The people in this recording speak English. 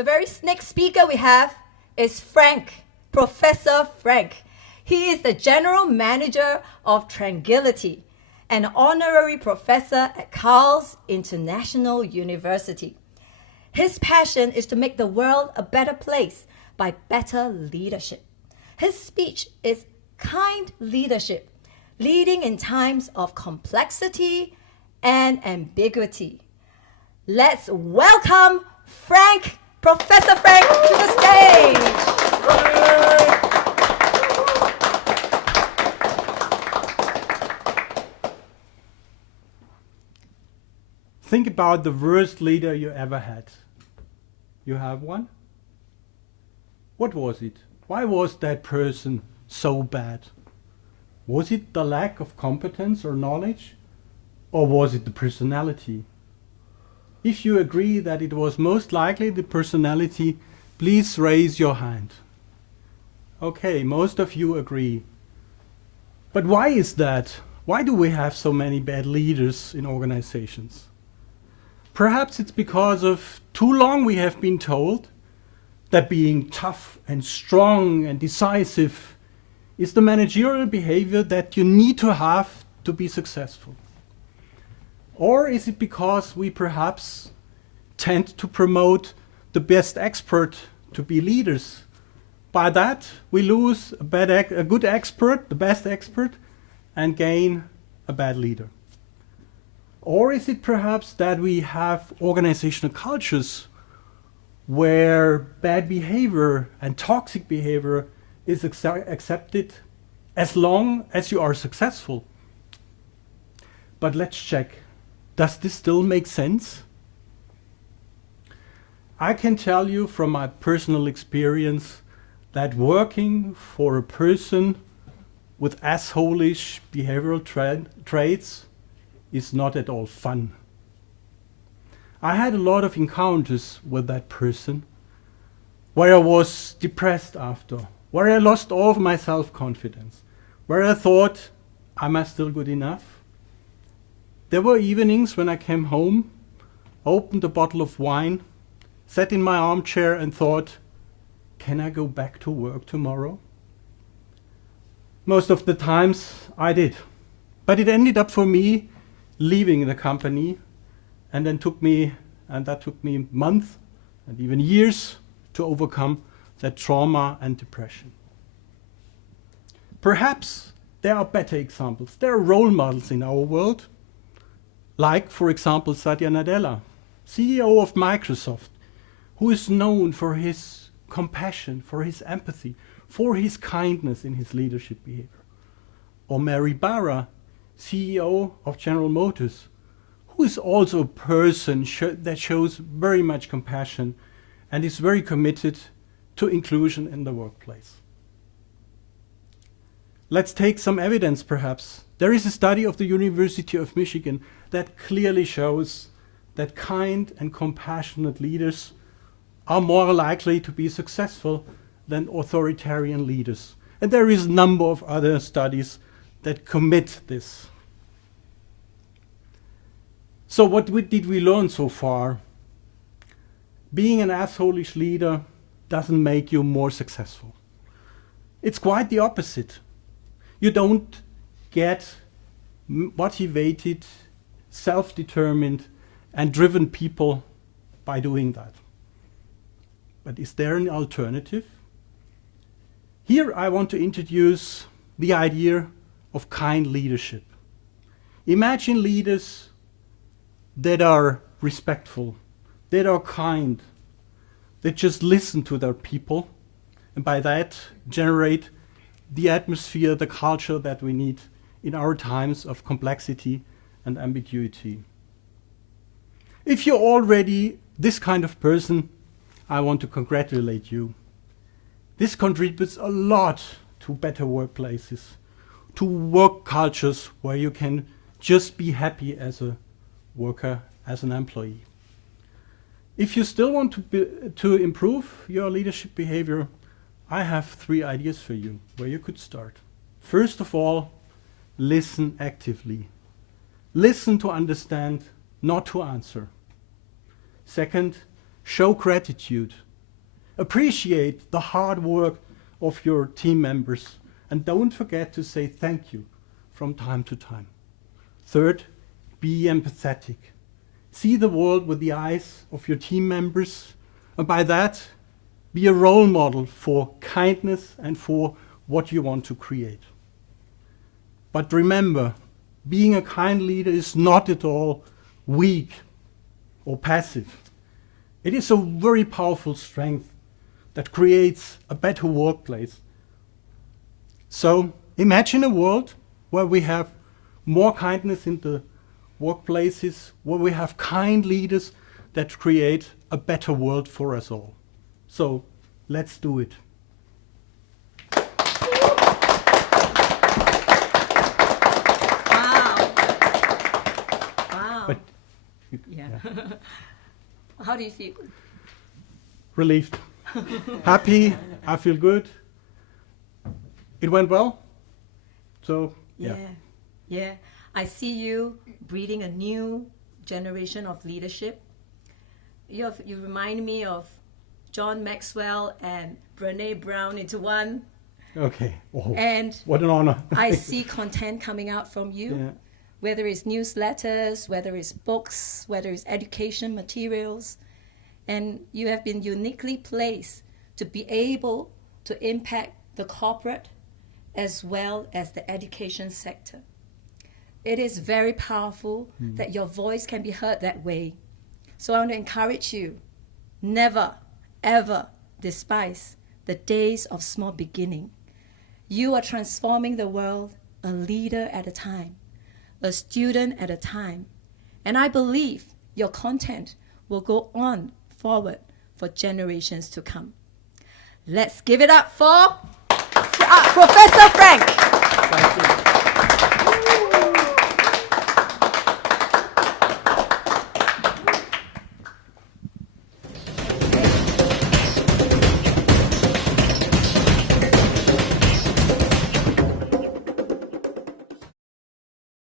The very next speaker we have is Frank, Professor Frank. He is the General Manager of Triangility, an Honorary Professor at Carle's International University. His passion is to make the world a better place by better leadership. His speech is Kind Leadership, Leading in Times of Complexity and Ambiguity. Let's welcome Frank, Professor Frank, to the stage. Think about the worst leader you ever had. You have one? What was it? Why was that person so bad? Was it the lack of competence or knowledge? Or was it the personality? If you agree that it was most likely the personality, please raise your hand. Okay, most of you agree. But why is that? Why do we have so many bad leaders in organizations? Perhaps it's because of too long we have been told that being tough and strong and decisive is the managerial behavior that you need to have to be successful. Or is it because we perhaps tend to promote the best expert to be leaders? By that, we lose a good expert, the best expert, and gain a bad leader. Or is it perhaps that we have organizational cultures where bad behavior and toxic behavior is accepted as long as you are successful? But let's check. Does this still make sense? I can tell you from my personal experience that working for a person with asshole-ish behavioral traits is not at all fun. I had a lot of encounters with that person where I was depressed after, where I lost all of my self-confidence, where I thought, am I still good enough? There were evenings when I came home, opened a bottle of wine, sat in my armchair and thought, can I go back to work tomorrow? Most of the times I did. But it ended up for me leaving the company, and that took me months and even years to overcome that trauma and depression. Perhaps there are better examples. There are role models in our world, like, for example, Satya Nadella, CEO of Microsoft, who is known for his compassion, for his empathy, for his kindness in his leadership behavior. Or Mary Barra, CEO of General Motors, who is also a person that shows very much compassion and is very committed to inclusion in the workplace. Let's take some evidence, perhaps. There is a study of the University of Michigan that clearly shows that kind and compassionate leaders are more likely to be successful than authoritarian leaders. And there is a number of other studies that commit this. So what did we learn so far? Being an asshole-ish leader doesn't make you more successful. It's quite the opposite. You don't get motivated, self-determined, and driven people by doing that. But is there an alternative? Here I want to introduce the idea of kind leadership. Imagine leaders that are respectful, that are kind, that just listen to their people, and by that generate the atmosphere, the culture that we need in our times of complexity and ambiguity. If you're already this kind of person, I want to congratulate you. This contributes a lot to better workplaces, to work cultures where you can just be happy as a worker, as an employee. If you still want to improve your leadership behavior, I have 3 ideas for you where you could start. First of all, listen actively. Listen to understand, not to answer. Second, show gratitude. Appreciate the hard work of your team members, and don't forget to say thank you from time to time. Third, be empathetic. See the world with the eyes of your team members, and by that, be a role model for kindness and for what you want to create. But remember, being a kind leader is not at all weak or passive. It is a very powerful strength that creates a better workplace. So imagine a world where we have more kindness in the workplaces, where we have kind leaders that create a better world for us all. So let's do it. Wow. But Yeah. How do you feel? relieved, happy, I feel good. It went well. So, yeah. Yeah. I see you breeding a new generation of leadership. You remind me of John Maxwell and Brené Brown into one. Okay. Oh, And what an honor. I see content coming out from you, Yeah. whether it's newsletters, whether it's books, whether it's education materials. And you have been uniquely placed to be able to impact the corporate as well as the education sector. It is very powerful that your voice can be heard that way. So I want to encourage you, never, ever despise the days of small beginning. You are transforming the world a leader at a time, a student at a time. And I believe your content will go on forward for generations to come. Let's give it up for Professor Frank. Thank you.